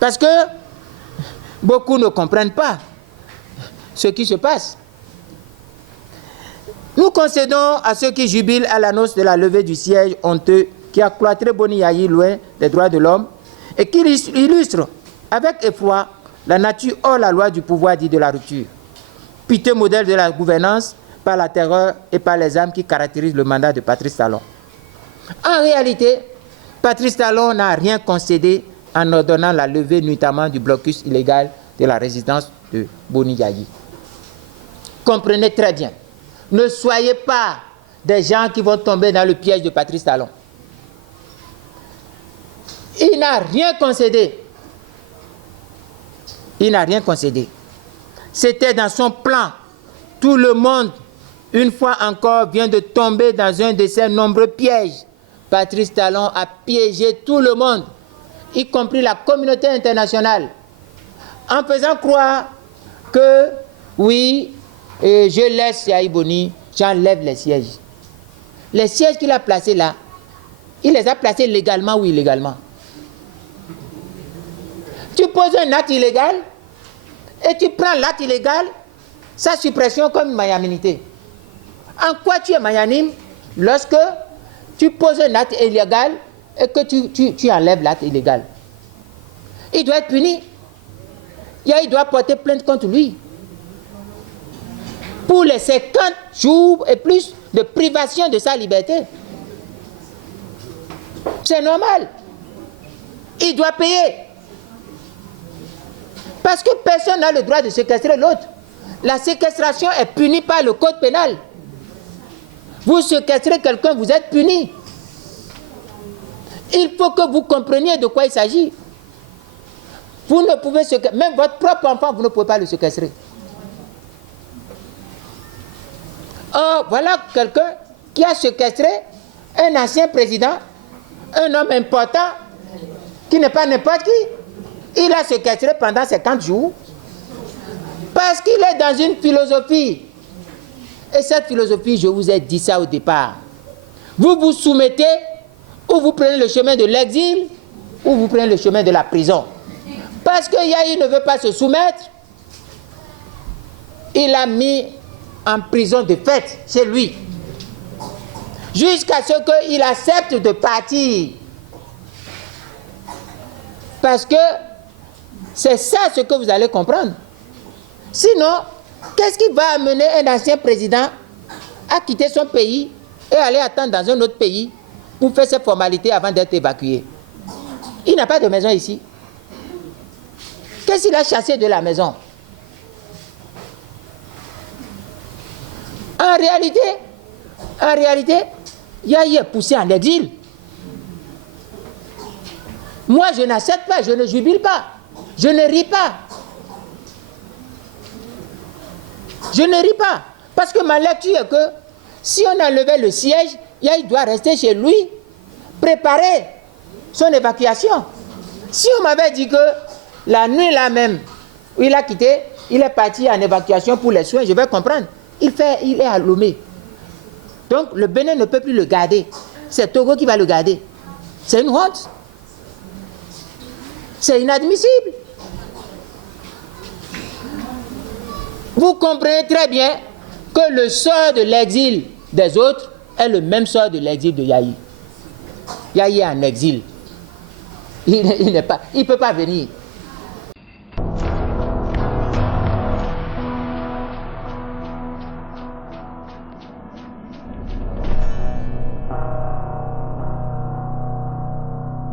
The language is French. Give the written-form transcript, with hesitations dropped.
Parce que beaucoup ne comprennent pas ce qui se passe. Nous concédons à ceux qui jubilent à l'annonce de la levée du siège honteux qui a cloîtré Boni Yayi loin des droits de l'homme et qui illustre avec effroi la nature hors la loi du pouvoir dit de la rupture. Piteux modèle de la gouvernance par la terreur et par les armes qui caractérisent le mandat de Patrice Talon. En réalité, Patrice Talon n'a rien concédé en ordonnant la levée nuitamment du blocus illégal de la résidence de Boni Yayi. Comprenez très bien, ne soyez pas des gens qui vont tomber dans le piège de Patrice Talon. Il n'a rien concédé. Il n'a rien concédé. C'était dans son plan. Tout le monde, une fois encore, vient de tomber dans un de ces nombreux pièges. Patrice Talon a piégé tout le monde, y compris la communauté internationale, en faisant croire que, oui, je laisse Yayi Boni, j'enlève les sièges. Les sièges qu'il a placés là, il les a placés légalement ou illégalement. Tu poses un acte illégal et tu prends l'acte illégal, sa suppression comme une magnanimité. En quoi tu es magnanime lorsque tu poses un acte illégal et que tu enlèves l'acte illégal? Il doit être puni. Il doit porter plainte contre lui pour les 50 jours et plus de privation de sa liberté. C'est normal. Il doit payer. Parce que personne n'a le droit de séquestrer l'autre. La séquestration est punie par le code pénal. Vous séquestrez quelqu'un, vous êtes puni. Il faut que vous compreniez de quoi il s'agit. Vous ne pouvez séquestrer, même votre propre enfant, vous ne pouvez pas le séquestrer. Or, voilà quelqu'un qui a séquestré un ancien président, un homme important, qui n'est pas n'importe qui. Il a séquestré pendant 50 jours parce qu'il est dans une philosophie. Et cette philosophie, je vous ai dit ça au départ. Vous vous soumettez, ou vous prenez le chemin de l'exil, ou vous prenez le chemin de la prison. Parce que Yayi ne veut pas se soumettre, il a mis en prison de fait chez lui. Jusqu'à ce qu'il accepte de partir. Parce que c'est ça ce que vous allez comprendre. Sinon, qu'est-ce qui va amener un ancien président à quitter son pays et aller attendre dans un autre pays pour faire ses formalités avant d'être évacué? Il n'a pas de maison ici. Qu'est-ce qu'il a chassé de la maison? En réalité, Yayi est poussé en exil. Moi, je n'accepte pas, je ne jubile pas, je ne ris pas. Je ne ris pas, parce que ma lecture est que si on enlevait le siège, Yayi doit rester chez lui, préparer son évacuation. Si on m'avait dit que la nuit là même, où il a quitté, il est parti en évacuation pour les soins, je vais comprendre. Il est à Lomé. Donc le Bénin ne peut plus le garder. C'est Togo qui va le garder. C'est une honte. C'est inadmissible. Vous comprenez très bien que le sort de l'exil des autres est le même sort de l'exil de Yayi. Yayi est en exil. Il ne peut pas venir.